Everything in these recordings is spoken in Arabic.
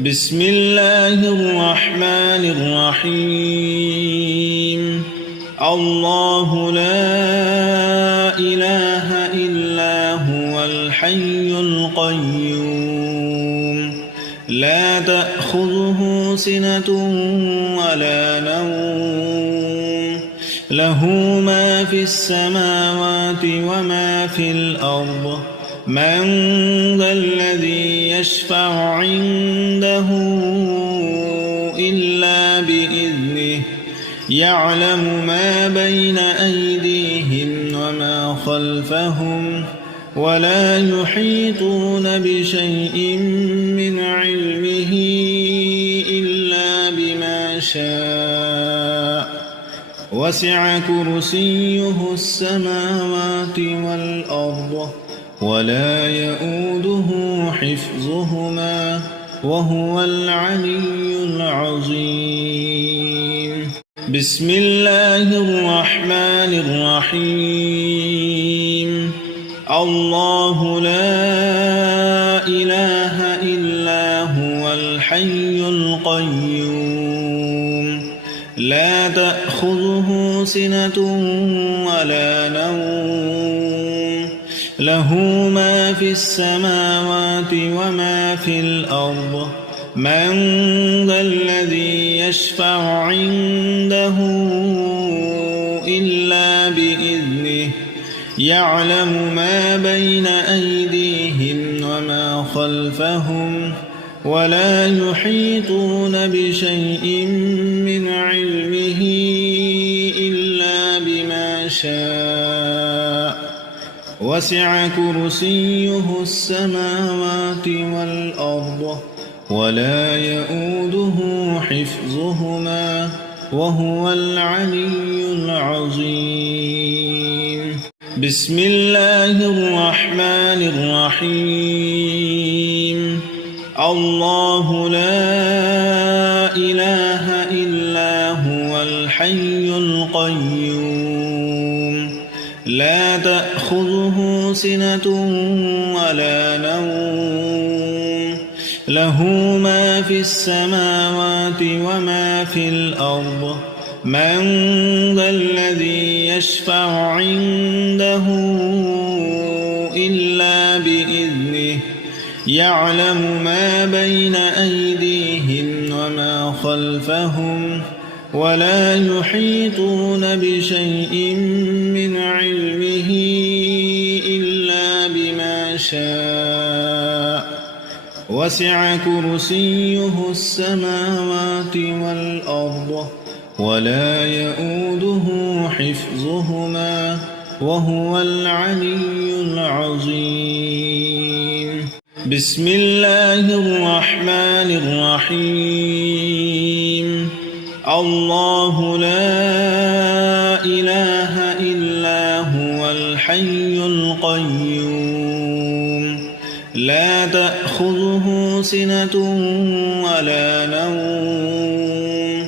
بسم الله الرحمن الرحيم الله لا إله إلا هو الحي القيوم لا تأخذه سنة ولا نوم له ما في السماوات وما في الأرض من ذا الذي يشفع عنده إلا بإذنه يعلم ما بين أيديهم وما خلفهم ولا يحيطون بشيء من علمه إلا بما شاء وسع كرسيه السماوات والأرض ولا يؤوده حفظهما وهو العلي العظيم بسم الله الرحمن الرحيم الله لا إله إلا هو الحي القيوم لا تأخذه سنة ولا نوم له ما في السماوات وما في الأرض من ذا الذي يشفع عنده إلا بإذنه يعلم ما بين أيديهم وما خلفهم ولا يحيطون بشيء من علمه إلا بما شاء وسع كرسيه السماوات والأرض ولا يؤوده حفظهما وهو العلي العظيم بسم الله الرحمن الرحيم الله لا إله إلا هو الحي القيوم لا تأخذه سنة ولا نوم له ما في السماوات وما في الأرض من ذا الذي يشفع عنده إلا بإذنه يعلم ما بين أيديهم وما خلفهم ولا يحيطون بشيء من علمه إلا بما شاء وسع كرسيه السماوات والأرض ولا يؤوده حفظهما وهو العلي العظيم بسم الله الرحمن الرحيم الله لا إله إلا هو الحي القيوم لا تأخذه سنة ولا نوم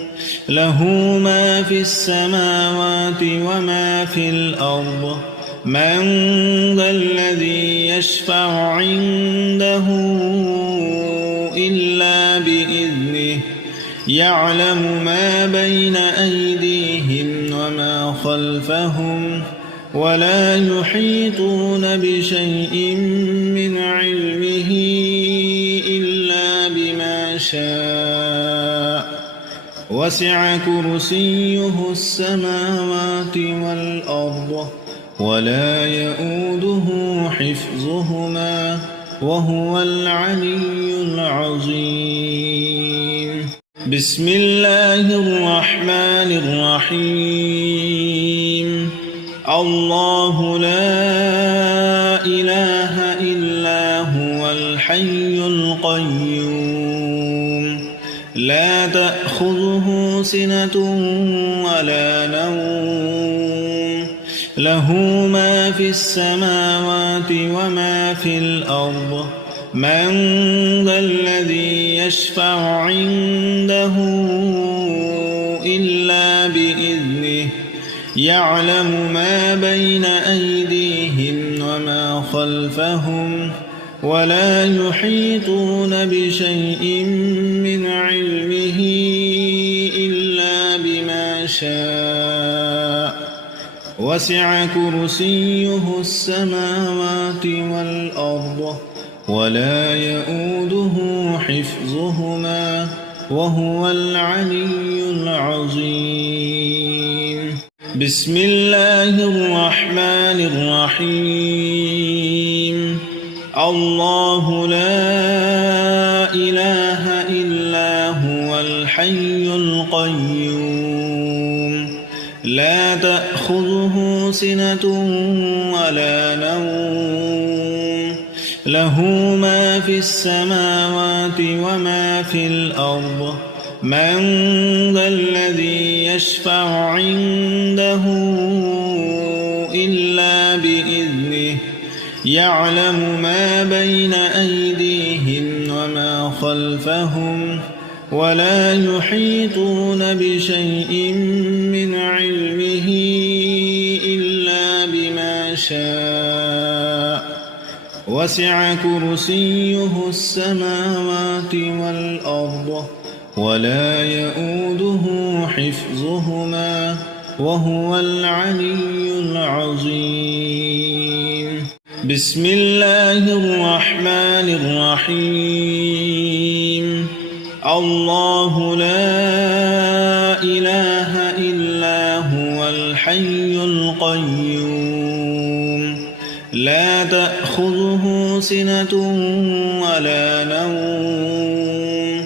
له ما في السماوات وما في الأرض من ذا الذي يشفع عنده إلا بإذنه يعلم ما بين أيديهم وما خلفهم ولا يحيطون بشيء من علمه إلا بما شاء وسع كرسيه السماوات والأرض ولا يؤوده حفظهما وهو العلي العظيم بسم الله الرحمن الرحيم الله لا إله إلا هو الحي القيوم لا تأخذه سنة ولا نوم له ما في السماوات وما في الأرض من ذا الذي يشفع عنده إلا بإذنه يعلم ما بين أيديهم وما خلفهم ولا يحيطون بشيء من علمه إلا بما شاء وسع كرسيه السماوات والأرض ولا يؤوده حفظهما وهو العلي العظيم. بسم الله الرحمن الرحيم. الله لا إله إلا هو الحي القيوم لا تأخذه سنة ولا نوم له ما في السماوات وما في الأرض من ذا الذي يشفع عنده إلا بإذنه يعلم ما بين أيديهم وما خلفهم ولا يحيطون بشيء من علمه إلا بما شاء وسع كرسيه السماوات والأرض ولا يؤوده حفظهما وهو العلي العظيم. بسم الله الرحمن الرحيم. الله لا إله إلا هو الحي القيوم لا تأخذه سنة ولا نوم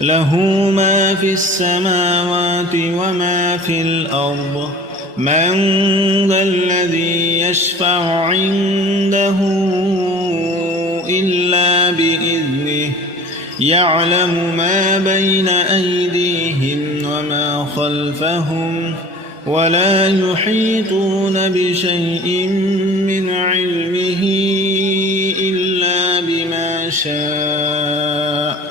له ما في السماوات وما في الأرض من ذا الذي يشفع عنده إلا بإذنه يعلم ما بين أيديهم وما خلفهم ولا يحيطون بشيء من علمه إلا بما شاء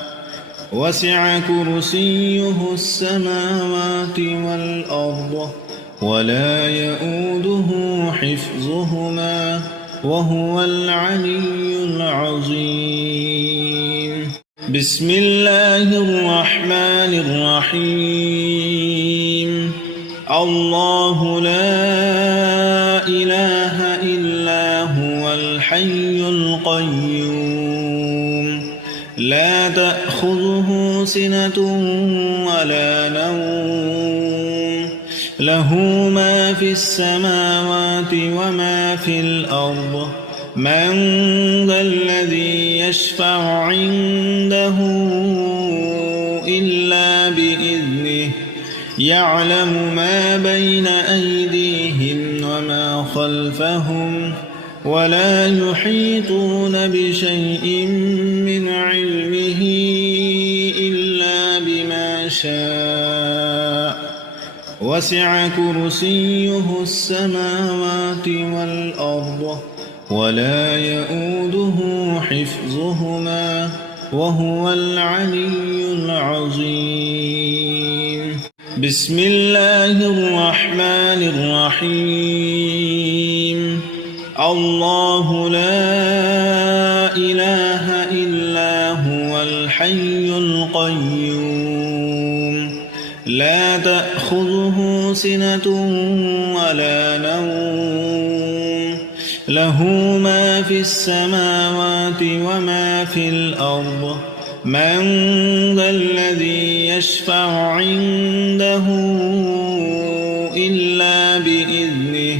وسع كرسيه السماوات والأرض ولا يؤوده حفظهما وهو العلي العظيم. بسم الله الرحمن الرحيم. الله لا إله إلا هو الحي القيوم لا تأخذه سنة ولا نوم له ما في السماوات وما في الأرض من ذا الذي يشفع عنده إلا بإذنه يعلم ما بين أيديهم وما خلفهم ولا يحيطون بشيء من علمه إلا بما شاء وسع كرسيه السماوات والأرض ولا يؤوده حفظهما وهو العلي العظيم. بسم الله الرحمن الرحيم. الله لا إله إلا هو الحي القيوم لا تأخذه سنة ولا نوم له ما في السماوات وما في الأرض من ذا الذي يشفع عنده إلا بإذنه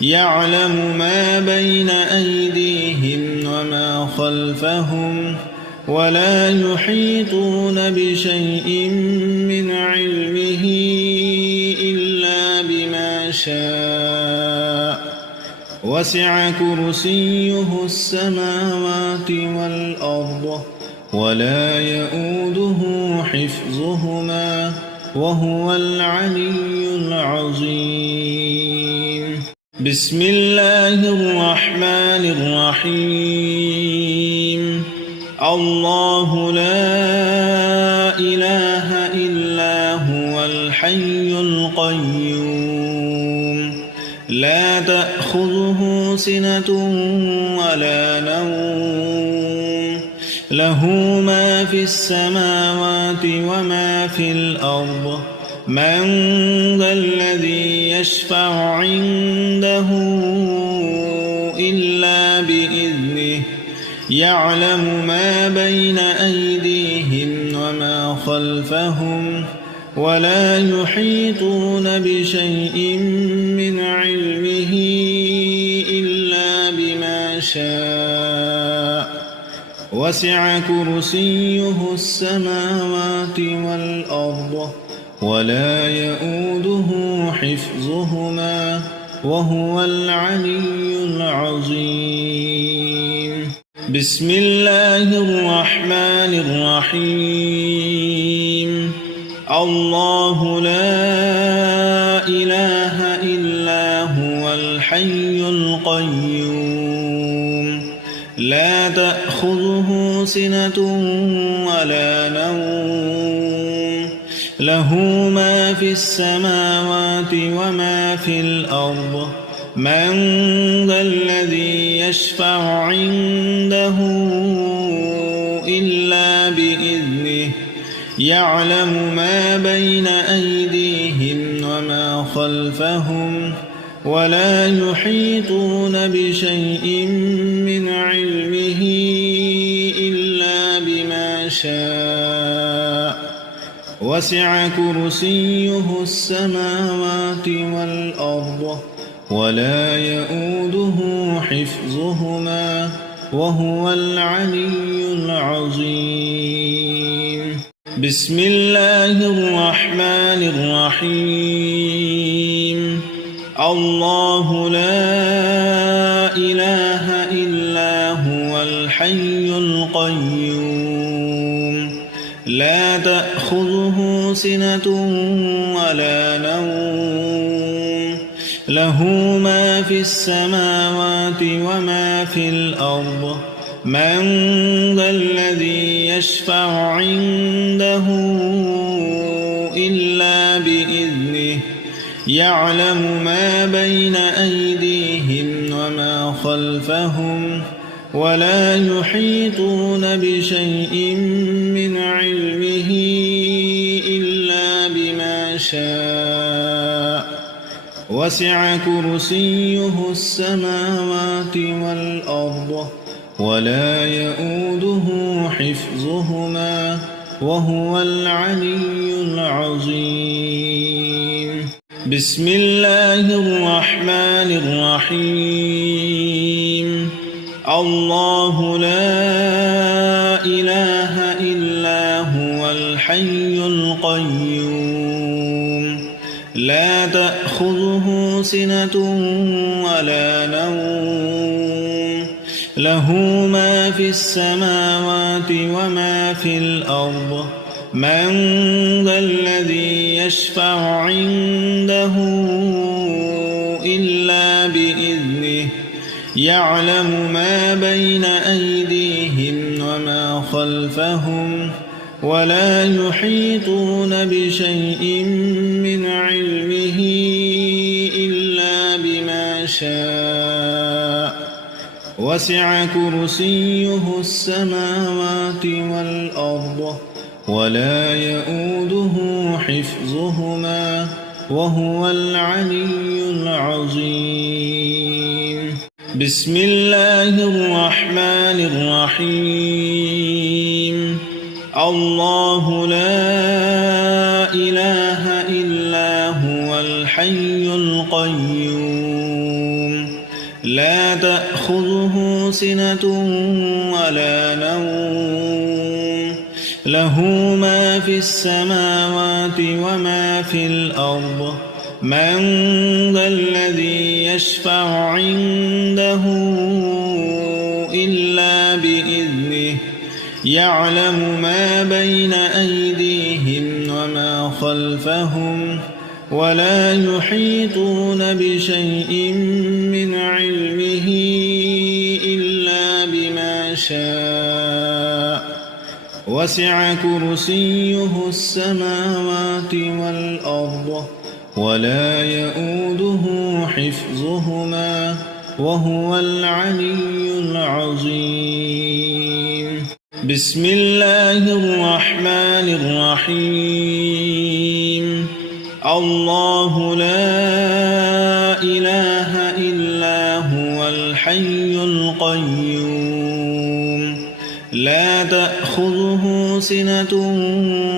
يعلم ما بين أيديهم وما خلفهم ولا يحيطون بشيء من علمه إلا بما شاء وسع كرسيه السماوات والأرض ولا يؤوده حفظهما وهو العلي العظيم. بسم الله الرحمن الرحيم. الله لا إله إلا هو الحي القيوم لا تأخذه سنة ولا نوم له ما في السماوات وما في الأرض من ذا الذي يشفع عنده إلا بإذنه يعلم ما بين أيديهم وما خلفهم ولا يحيطون بشيء من علمه إلا بما شاء وسع كرسيه السماوات والأرض ولا يؤوده حفظهما وهو العلي العظيم. بسم الله الرحمن الرحيم. الله لا إله إلا هو الحي القيوم لا تأخذه سنة ولا نوم له ما في السماوات وما في الأرض من ذا الذي يشفع عنده إلا بإذنه يعلم ما بين أيديهم وما خلفهم ولا يحيطون بشيء من علمه إلا بما شاء وسع كرسيه السماوات والأرض ولا يؤوده حفظهما وهو العلي العظيم. بسم الله الرحمن الرحيم. الله لا إله إلا هو الحي القيوم لا تأخذه سنة ولا نوم له ما في السماوات وما في الأرض من ذا الذي يشفع عنده إلا بإذنه يعلم ما بين أيديهم وما خلفهم ولا يحيطون بشيء من علمه إلا بما شاء وسع كرسيه السماوات والأرض ولا يؤوده حفظهما وهو العلي العظيم. بسم الله الرحمن الرحيم. الله لا إله إلا هو الحي القيوم لا تأخذه سنة ولا نوم له ما في السماوات وما في الأرض من ذا الذي يشفع عنده إلا بإذنه يعلم ما بين أيديهم وما خلفهم ولا يحيطون بشيء من علمه إلا بما شاء وسع كرسيه السماوات والأرض ولا يؤوده حفظهما وهو العلي العظيم. بسم الله الرحمن الرحيم. الله لا إله إلا هو الحي القيوم لا تأخذه سنة ولا نوم له ما في السماوات وما في الأرض من ذا الذي يشفع عنده إلا بإذنه يعلم ما بين أيديهم وما خلفهم ولا يحيطون بشيء من علمه إلا بما شاء وسع كرسيه السماوات والأرض ولا يؤوده حفظهما وهو العلي العظيم. بسم الله الرحمن الرحيم الله لا إله إلا هو الحي القيوم لا تأخذه سنة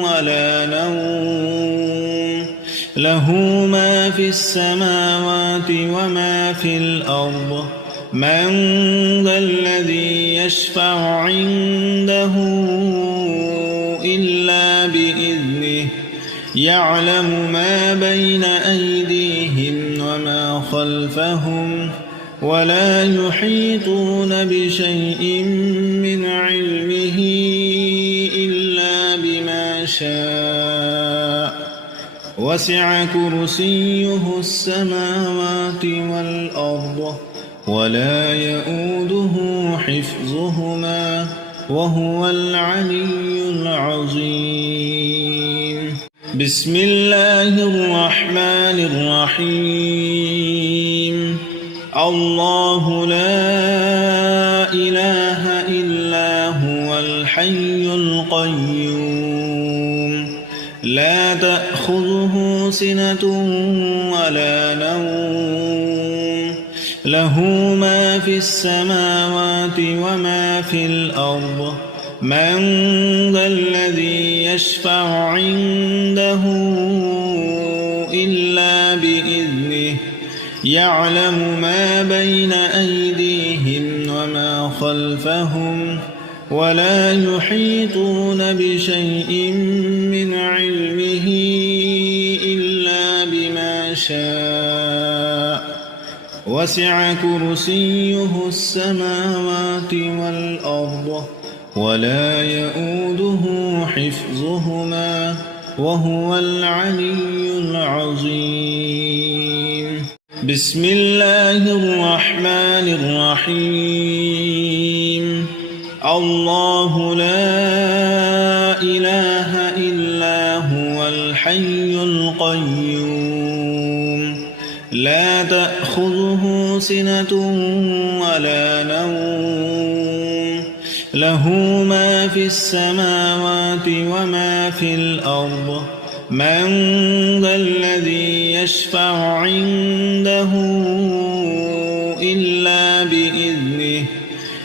ولا نوم له ما في السماوات وما في الأرض من ذا الذي يشفع عنده إلا بإذنه يعلم ما بين أيديهم وما خلفهم ولا يحيطون بشيء من علمه إلا بما شاء وسع كرسيه السماوات والأرض ولا يؤوده حفظهما وهو العلي العظيم بسم الله الرحمن الرحيم الله لا إله إلا هو الحي القيوم لا تأخذه سنة ولا نوم له ما في السماوات وما في الأرض من ذا الذي يشفع عنده إلا بإذنه يعلم ما بين أيديهم وما خلفهم ولا يحيطون بشيء من علمه إلا بما شاء وسع كرسيه السماوات والأرض ولا يؤوده حفظهما وهو العلي العظيم بسم الله الرحمن الرحيم الله لا إله إلا هو الحي القيوم لا تأخذه سنة ولا نوم له ما في السماوات وما في الأرض من ذا الذي يشفع عنده إلا بإذنه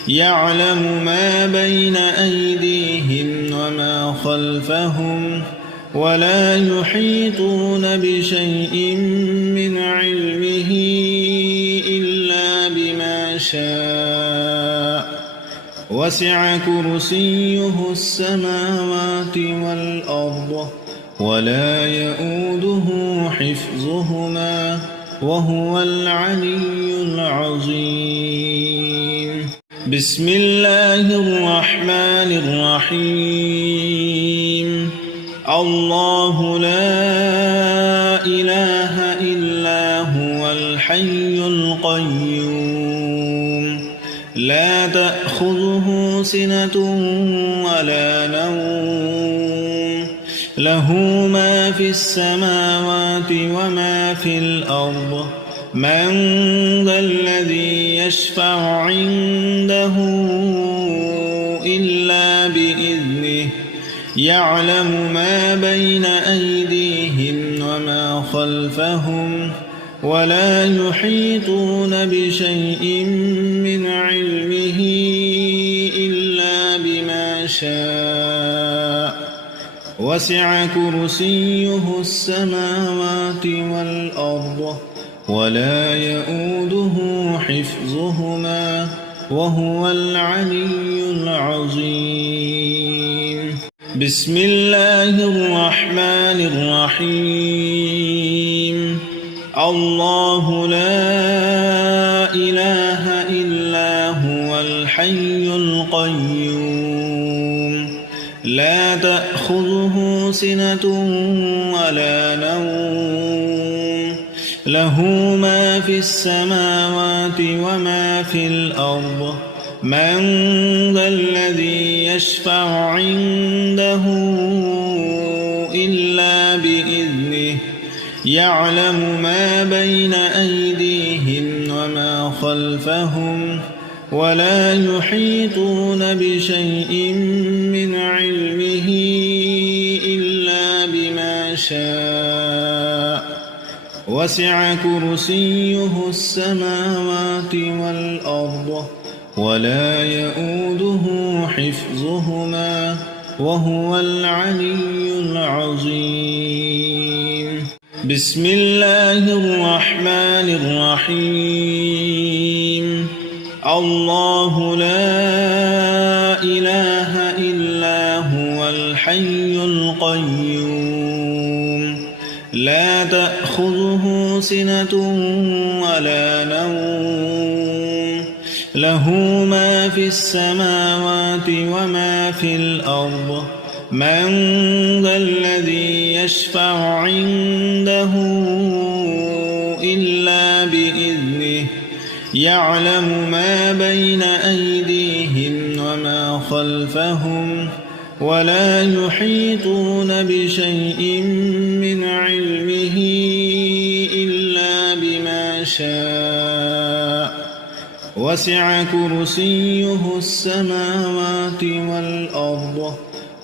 يعلم ما بين أيديهم وما خلفهم ولا يحيطون بشيء من علمه إلا بما شاء وسع كرسيه السماوات والأرض ولا يؤوده حفظهما وهو العلي العظيم بسم الله الرحمن الرحيم الله لا إله إلا هو الحي القيوم لا تأخذه سنة ولا نوم له ما في السماوات وما في الأرض من ذا الذي يشفع عنده إلا بإذنه يعلم ما بين أيديهم وما خلفهم ولا يحيطون بشيء من علمه إلا بما شاء وسع كرسيه السماوات والأرض ولا يؤوده حفظهما وهو العلي العظيم بسم الله الرحمن الرحيم الله لا إله إلا هو الحي القيوم لا تأخذه سنة ولا نوم له ما في السماوات وما في الأرض من ذا الذي يشفع عنده إلا بإذنه يعلم ما بين أيديهم وما خلفهم ولا يحيطون بشيء من علمه إلا بما شاء وسع كرسيه السماوات والأرض ولا يؤوده حفظهما وهو العلي العظيم. بسم الله الرحمن الرحيم. الله لا إله إلا هو الحي القيوم لا تأخذه سنة ولا نوم له ما في السماوات وما في الأرض من ذا الذي يشفع عنده إلا بإذنه يعلم ما بين أيديهم وما خلفهم ولا يحيطون بشيء من علمه إلا بما شاء وسع كرسيه السماوات والأرض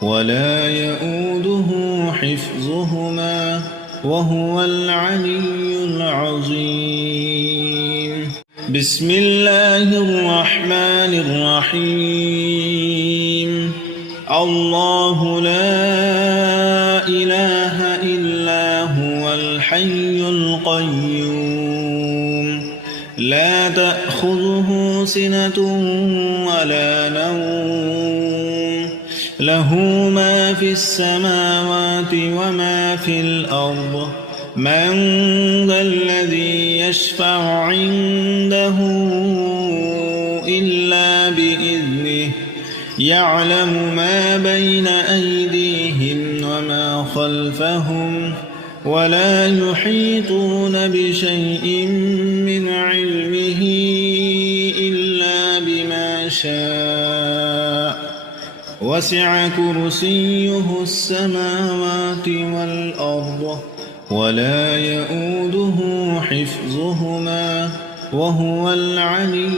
ولا يؤوده حفظهما وهو العلي العظيم. بسم الله الرحمن الرحيم. الله لا إله إلا هو الحي القيوم لا تأخذه سنة ولا نوم له ما في السماوات وما في الأرض من ذا الذي يشفع عنده إلا بإذنه يعلم ما بين أيديهم وما خلفهم ولا يحيطون بشيء من علمه إلا بما شاء وسع كرسيه السماوات والأرض ولا يؤوده حفظهما وهو العلي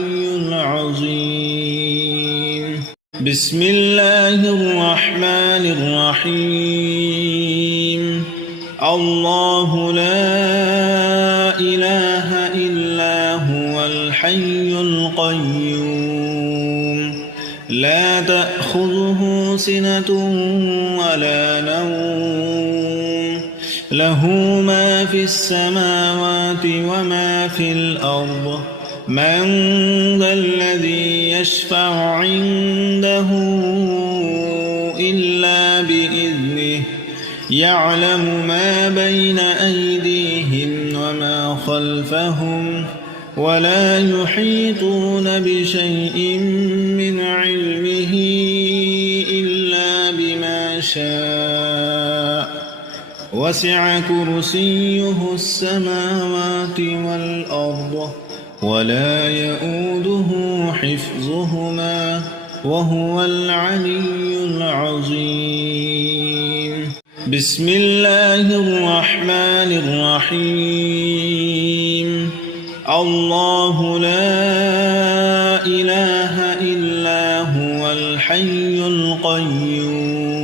العظيم. بسم الله الرحمن الرحيم. الله لا إله إلا هو الحي القيوم لا تأخذه سنة ولا نوم له ما في السماوات وما في الأرض من ذا الذي يشفع عنده إلا بإذنه يعلم ما بين أيديهم وما خلفهم ولا يحيطون بشيء من علمه إلا بما شاء وسع كرسيه السماوات والأرض ولا يؤوده حفظهما وهو العلي العظيم. بسم الله الرحمن الرحيم. الله لا إله إلا هو الحي القيوم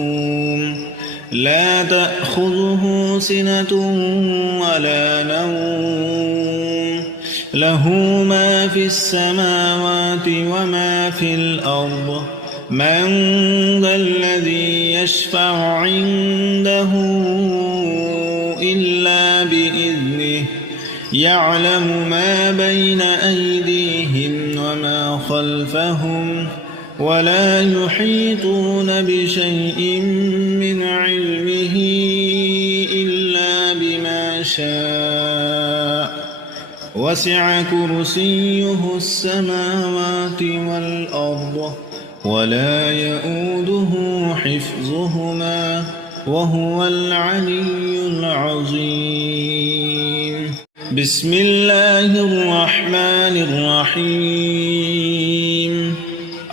لا تأخذه سنة ولا نوم له ما في السماوات وما في الأرض من ذا الذي يشفع عنده إلا بإذنه يعلم ما بين أيديهم وما خلفهم ولا يحيطون بشيء من علمه إلا بما شاء وسع كرسيه السماوات والأرض ولا يؤوده حفظهما وهو العلي العظيم. بسم الله الرحمن الرحيم.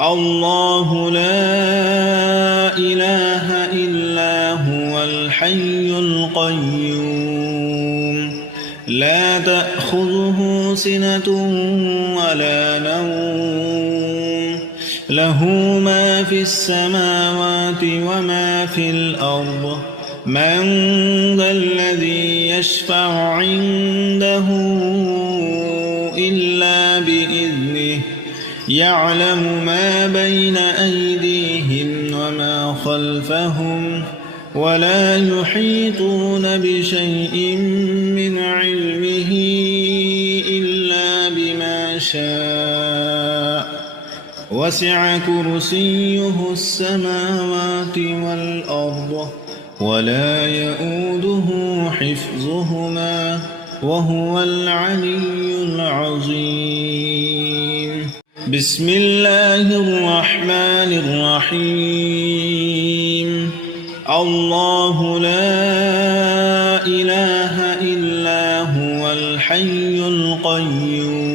الله لا إله إلا هو الحي القيوم لا تأخذه سنة ولا نوم له ما في السماوات وما في الأرض من ذا الذي يشفع عنده إلا بإذنه يعلم ما بين أيديهم وما خلفهم ولا يحيطون بشيء من علمه إلا بما شاء وسع كرسيه السماوات والأرض ولا يؤوده حفظهما وهو العلي العظيم. بسم الله الرحمن الرحيم. الله لا إله إلا هو الحي القيوم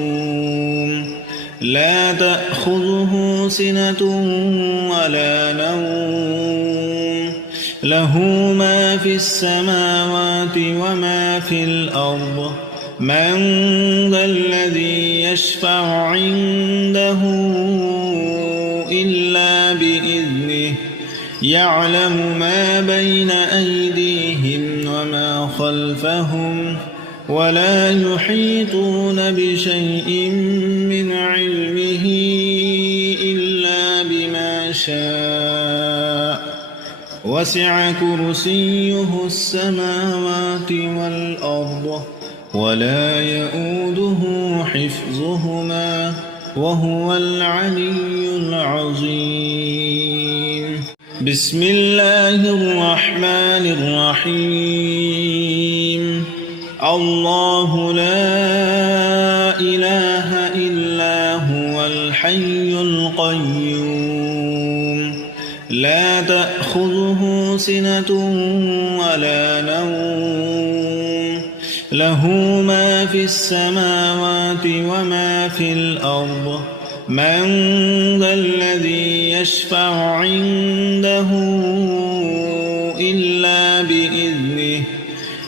لا تأخذه سنة ولا نوم له ما في السماوات وما في الأرض من ذا الذي يشفع عنده إلا بإذنه يعلم ما بين أيديهم وما خلفهم ولا يحيطون بشيء من علمه إلا بما شاء وسع كرسيه السماوات والأرض ولا يؤوده حفظهما وهو العلي العظيم. بسم الله الرحمن الرحيم. الله لا إله إلا هو الحي القيوم لا تأخذه سنة ولا نوم له ما في السماوات وما في الأرض من ذا الذي يشفع عنده إلا بإذنه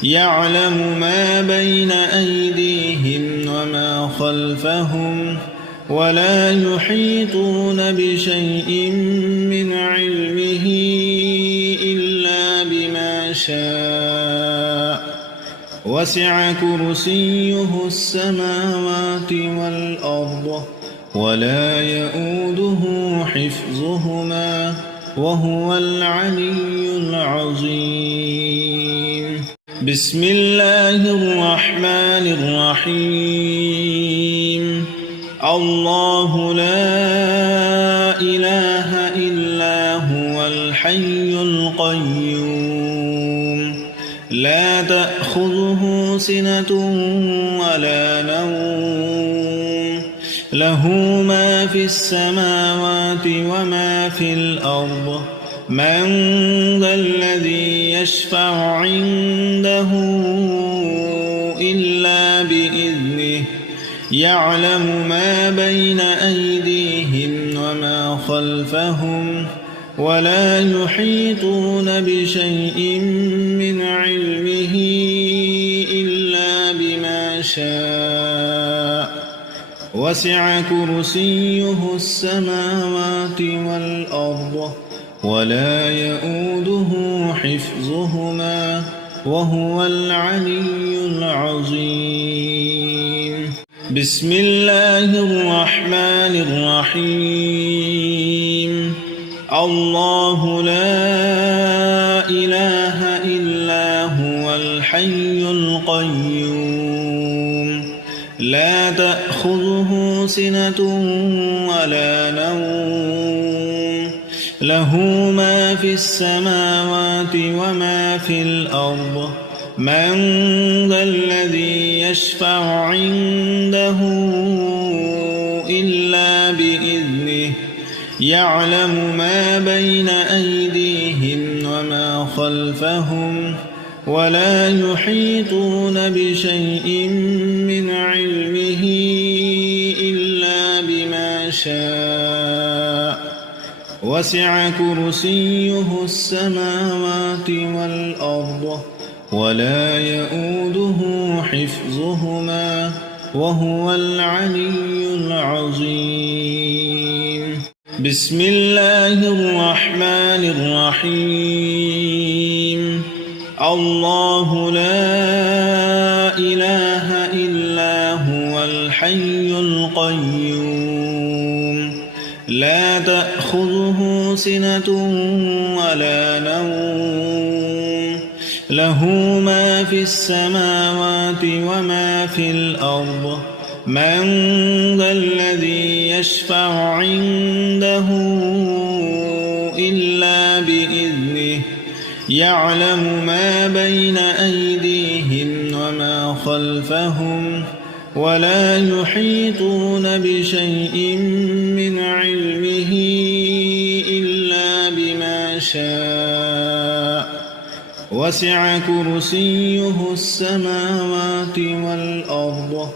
يعلم ما بين أيديهم وما خلفهم ولا يحيطون بشيء من علمه إلا بما شاء وسع كرسيه السماوات والأرض ولا يؤوده حفظهما وهو العلي العظيم. بسم الله الرحمن الرحيم. الله لا إله إلا هو الحي القيوم لا تأخذه سنة ولا نوم له ما في السماوات وما في الأرض من ذا الذي يشفع عنده إلا بإذنه يعلم ما بين أيديهم وما خلفهم ولا يحيطون بشيء من علمه إلا بما شاء وسع كرسيه السماوات والأرض ولا يؤوده حفظهما وهو العلي العظيم. بسم الله الرحمن الرحيم. الله لا إله إلا هو الحي القيوم لا تأخذه سنة ولا نوم له ما في السماوات وما في الأرض من ذا الذي يشفع عنده إلا بإذنه يعلم ما بين أيديهم وما خلفهم ولا يحيطون بشيء من علمه إلا بما شاء وسع كرسيه السماوات والأرض ولا يؤوده حفظهما وهو العلي العظيم. بسم الله الرحمن الرحيم الله لا إله إلا هو الحي القيوم لا تأخذه سنة ولا نوم له ما في السماوات وما في الأرض من ذا الذي يشفع عنده إلا بإذنه يعلم ما بين أيديهم وما خلفهم ولا يحيطون بشيء من علمه إلا بما شاء وسع كرسيه السماوات والأرض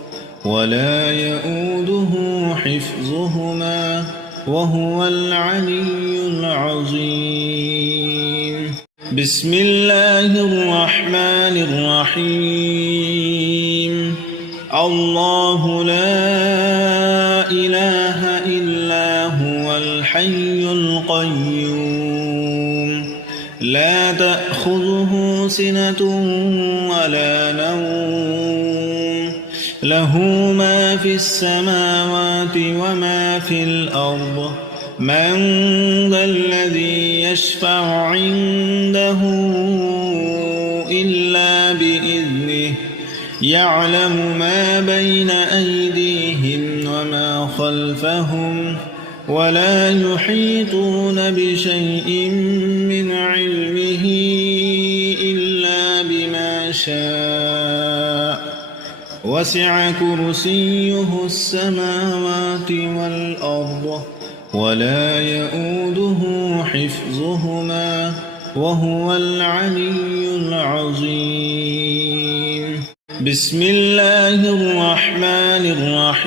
ولا يؤوده حفظهما وهو العلي العظيم بسم الله الرحمن الرحيم الله لا إله إلا هو الحي القيوم لا تأخذه سنة ولا نوم له ما في السماوات وما في الأرض من ذا الذي يشفع عنده إلا بإذنه يعلم ما بين أيديهم وما خلفهم ولا يحيطون بشيء من علمه إلا بما شاء وسع كرسيه السماوات والأرض ولا يؤوده حفظهما وهو العلي العظيم بسم الله الرحمن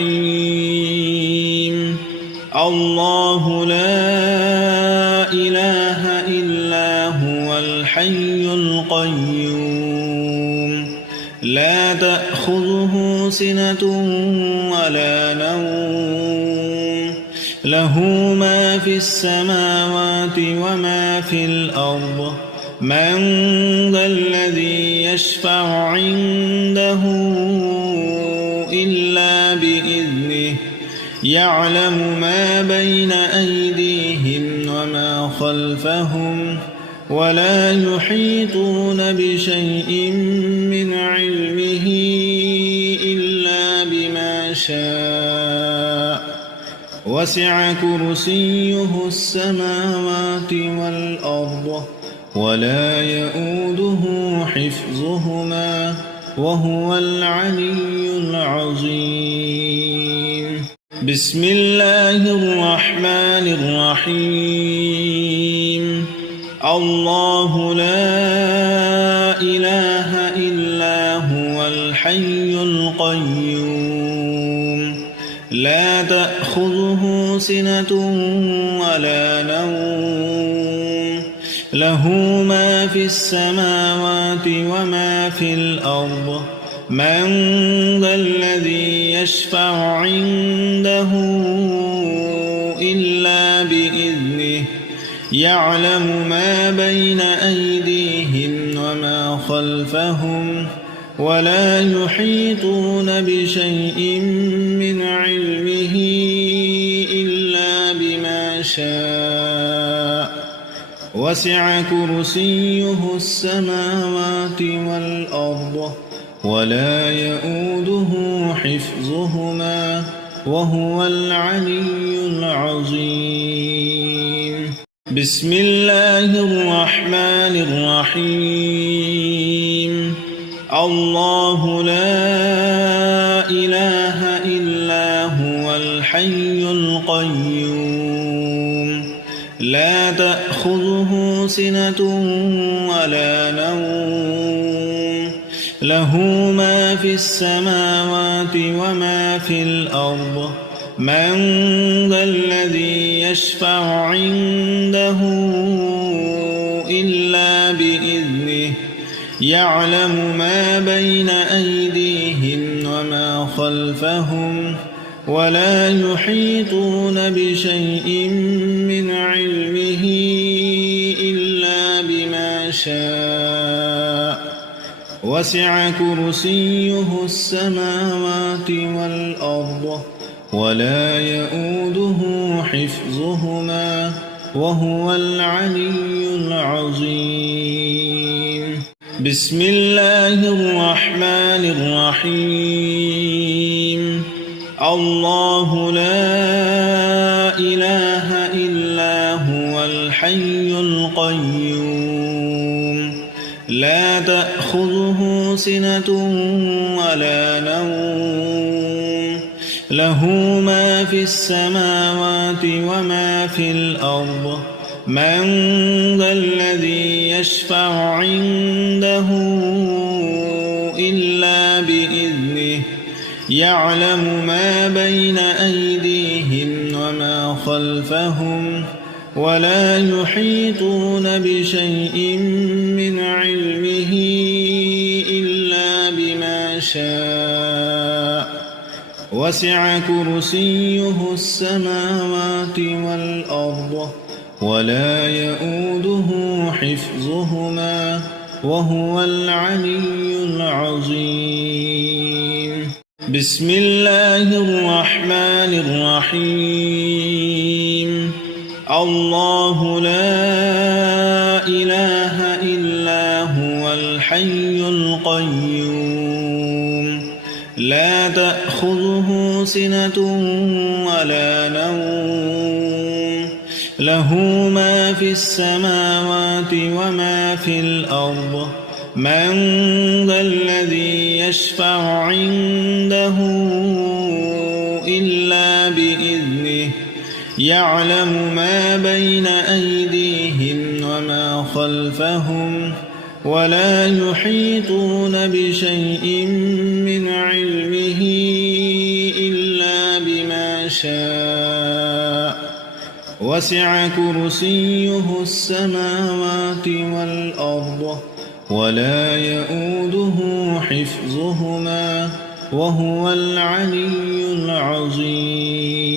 الرحيم الله لا إله إلا هو الحي القيوم لا تأخذه سنة ولا نوم له ما في السماوات وما في الأرض من ذا الذي يشفع عنده إلا بإذنه يعلم ما بين أيديهم وما خلفهم ولا يحيطون بشيء من علمه إلا بما شاء وسع كرسيه السماوات والأرض ولا يؤوده حفظهما وهو العلي العظيم بسم الله الرحمن الرحيم الله لا إله إلا هو الحي القيوم لا تأخذه سنة ولا نوم له ما في السماوات وما في الأرض من ذا الذي يشفع عنده إلا بإذنه يعلم ما بين أيديهم وما خلفهم ولا يحيطون بشيء من علمه إلا بما شاء وسع كرسيه السماوات والأرض ولا يؤوده حفظهما وهو العلي العظيم بسم الله الرحمن الرحيم الله لا إله إلا هو الحي القيوم لا تأخذه سنة ولا نوم له ما في السماوات وما في الأرض من ذا الذي يشفع عنده إلا بإذنه يعلم ما بين أيديهم وما خلفهم ولا يحيطون بشيء من علمه إلا بما شاء وسع كرسيه السماوات والأرض ولا يؤوده حفظهما وهو العلي العظيم. بسم الله الرحمن الرحيم. الله لا إله إلا هو الحي القيوم لا تأخذه سنة ولا نوم له ما في السماوات وما في الأرض من ذا الذي يشفع عنده إلا بإذنه يعلم ما بين أيديهم وما خلفهم ولا يحيطون بشيء من علمه إلا بما شاء وسع كرسيه السماوات والأرض ولا يؤوده حفظهما وهو العلي العظيم. بسم الله الرحمن الرحيم. الله لا إله إلا هو الحي القيوم لا تأخذه سنة ولا نوم له ما في السماوات وما في الأرض من ذا الذي يشفع عنده إلا بإذنه يعلم ما بين أيديهم وما خلفهم ولا يحيطون بشيء من علمه إلا بما شاء وسع كرسيه السماوات والأرض ولا يؤوده حفظهما وهو العلي العظيم.